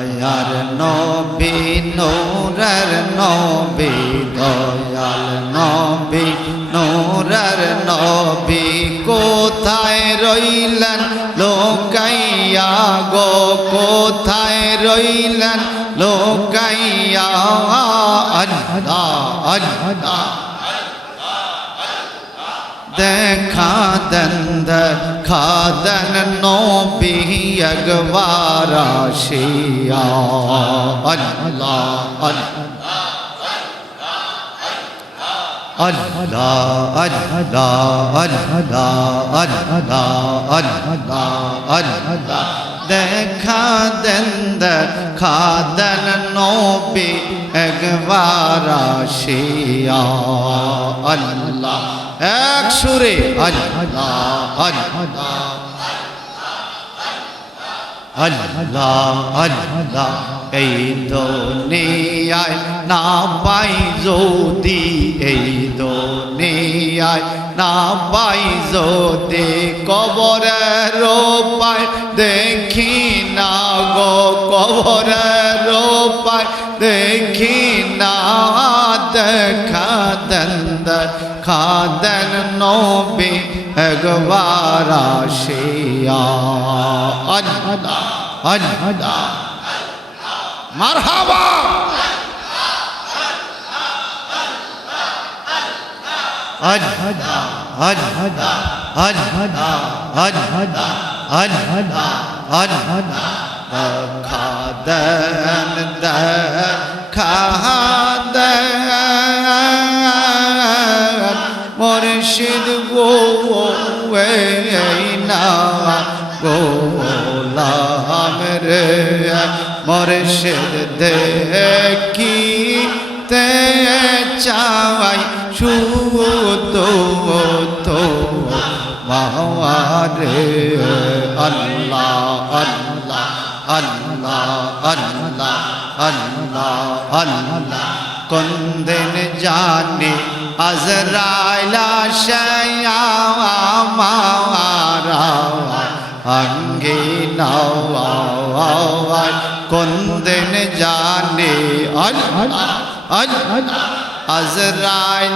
দয়ার নবী, নূরের নবী, দয়াল নবী, নূরের নবী, কোথায় রইলেন লোকাইয়া গো? কোথায় রইলেন লোকাইয়া? আল্লাহ আল্লাহ দেখাদন দেখাদন নবী অগবারা শিয়া আল্লাহ আল্লাহ দেখা দেন দেখা দেন নবী একবার আসিয়া আল্লাহ। এক সুরে আল্লাহ আল্লাহ আল্লাহ আল্লাহ। এই দুনিয়ায় না পাই যদি, এই দুনিয়ায় না পাই যদি কবরের পায় দেখি না গো, কবরের পায় দেখি না দেখা দেন খাদেন নবী একবার আসিয়া আল্লাহ আল্লাহ মারহাবা আল্লাহ دن دن خا دن مرشد گوینا গোলাম রে মরশেদ দেখি তে চাওয়াই সুতো তো মাওয়া রে അങ്കി നവാൻ കൊന്തന് ജാനേ അൽ അൽ അസറായ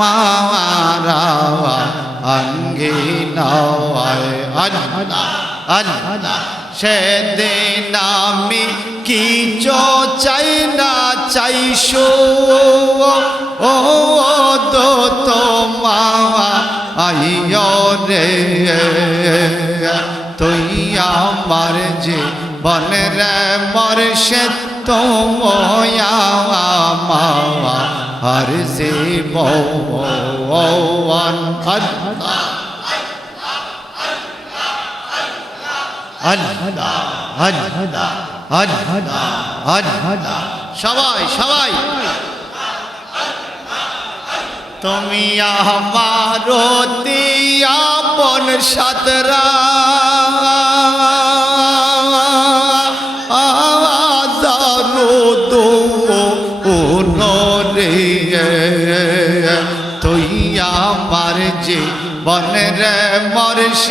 മാവാറാവ അങ്കി നവായ അൽ അൽ সেদিন আমি কি চাই না চাইশো বনের মর্ষেদ তোয়া আমার সে বন আল্লাহ সবাই সবাই। তুমি আমার দিয়া বন সাতরা।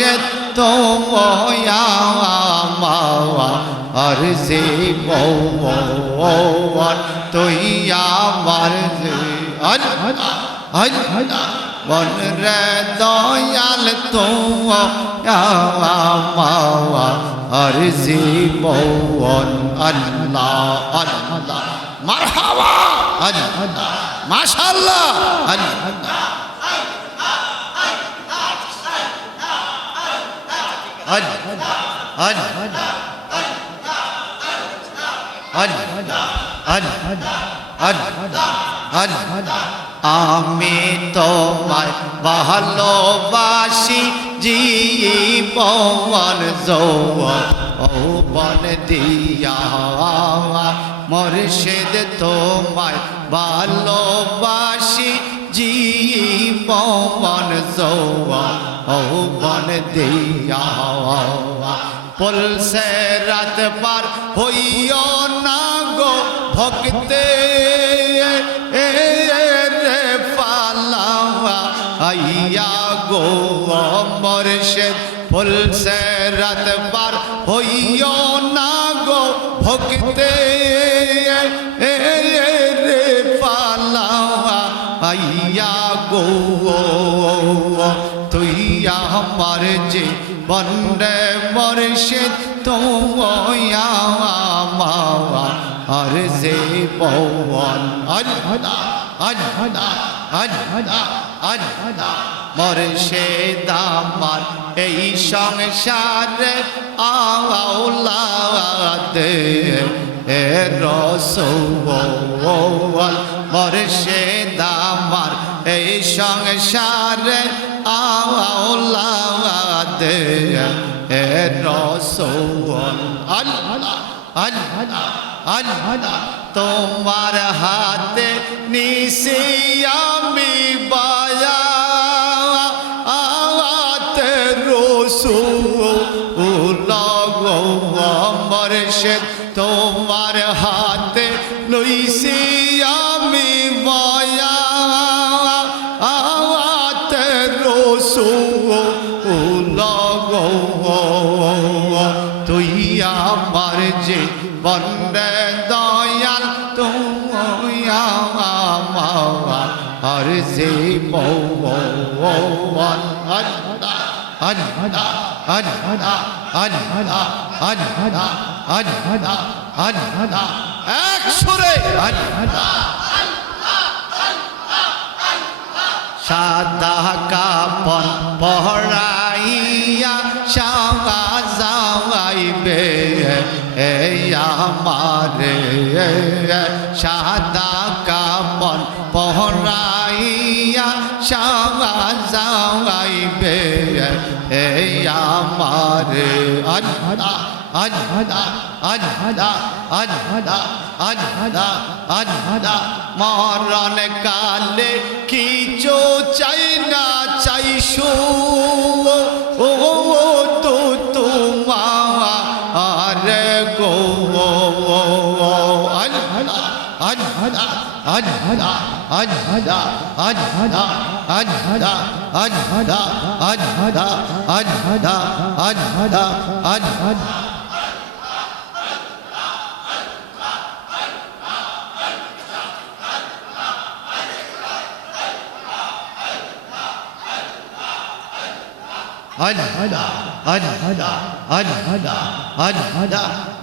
সে তো ময়া আমার যে মৌর তুই আমার মন রে দয়াল তো আমার যে মৌন আল্লাহ আল্লাহ মারহাবা আল্লাহ মাশাআল্লাহ আল্লাহ। আমি তোমায় ভালোবাসি জীবন যৌবন। দিয়া মর্ষেদ তোমায় ভালোবাসি জীবন যৌবন। দিয়া পলসে রাত পার হইও না গো ভক্তে। রে পালাওয়া, আইয়া গো মর্শেদ পলসে রাত পার হইও না গো ভক্তে। আমার যে বন্ডে মরশে তোমায়া মাওয়া আর যে পৌন মরশে দামার, এই সংসারে আওলাতে এ রসৌল। মরশে দামার, এই সংসারে and Rasul Allah Allah Allah তোমার হাতে নিশি আমি বাজা আওয়াতে রসুল উল্লাহ আমার শেখ আমার যে বন্দে দয়াল তুমি আমার আর যে বৌবন এক সুরে। সাদা কাপন পহরাইয়া সাবা যাইবে এই আমার আল্লাহ মরণ কালে কিচো চাই না চাই সু ও, তো তোমার গো।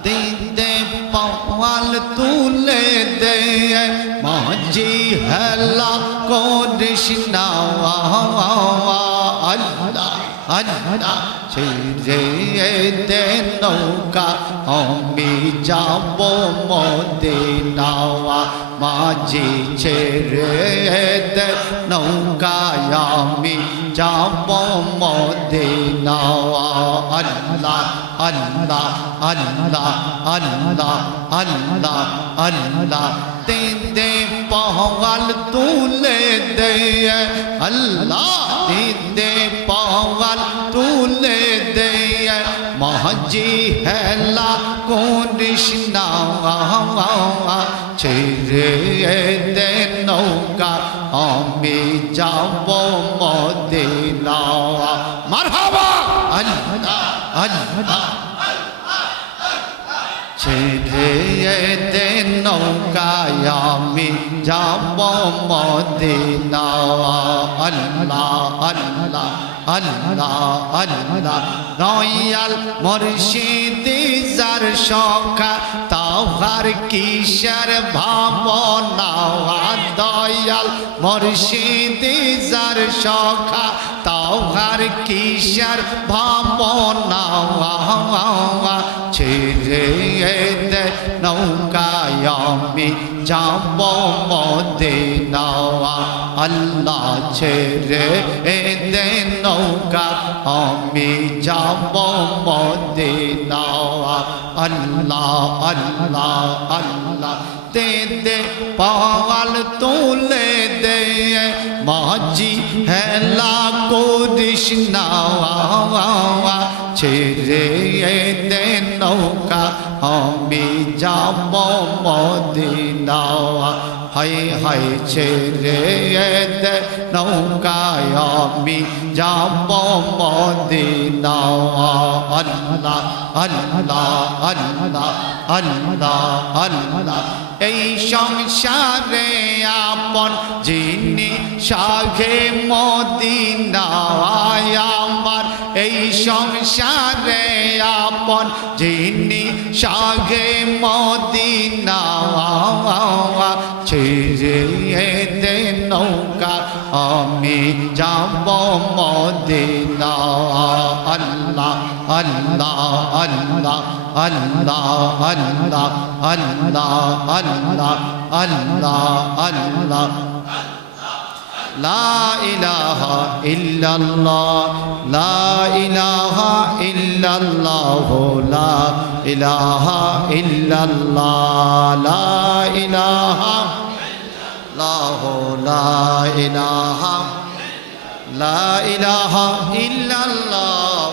دین دے پوال تو لے হেলা করিস না আল্লাহ আল্লাহ। ছেড়ে দে নৌকা, আমি যাব মদিনাওয়া। মাঝি ছেড়ে দে নৌকায় আমি যাব মদিনাওয়া। আল্লাহ আল্লাহ আল্লাহ আল্লাহ আল্লাহ আল্লাহ। দে দে পহল তুলে দে আল্লাহ দে দে পহল তুলে দে মহাজি হেলা করিস ছেড়ে দে নৌকা আমি যাব মদিনা মারহাবা আল্লাহ আল্লাহ যাব মদিনা আল্লাহ আল্লাহ আল্লাহ আল্লাহ নয়াল মুর্শিদি যার সখা তাহার কিসের ভাবনা দয়াল মুর্শিদি যার সখা তাহার কিসের ভাবনা ছেড়ে দে নৌকায় আমি যাব মদিনা আল্লাহ ছেড়ে দে নৌকা। আমি যাব মদিনা আল্লাহ আল্লাহ আল্লাহ দে দে পাওয়াল তুলে দে মাঝি হেলা না ছেড়ে দে নৌকা আমি যাব মদিনা হাই হাই ছেড়ে দে নৌকায় আমি যাব মদিনা আল্লাহ আল্লাহ আল্লাহ আল্লাহ আল্লাহ। এই সংসারে আপন যিনি সাঘে মদিনা আমার এই সংসারে আপন যিনি সাঘে মদিনা ছেড়ে দে নৌকা আমি যাব মদিনা আল্লাহ আল্লাহ আল্লাহ আল্লাহ আল্লাহ আল্লাহ আল্লাহ আল্লাহ আল্লাহ لا إله إلا الله. لا إله إلا الله. لا إله إلا الله. لا إله إلا الله لا إله إلا الله.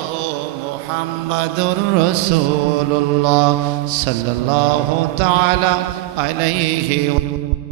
محمد رسول الله. صلى الله تعالى عليه وسلم.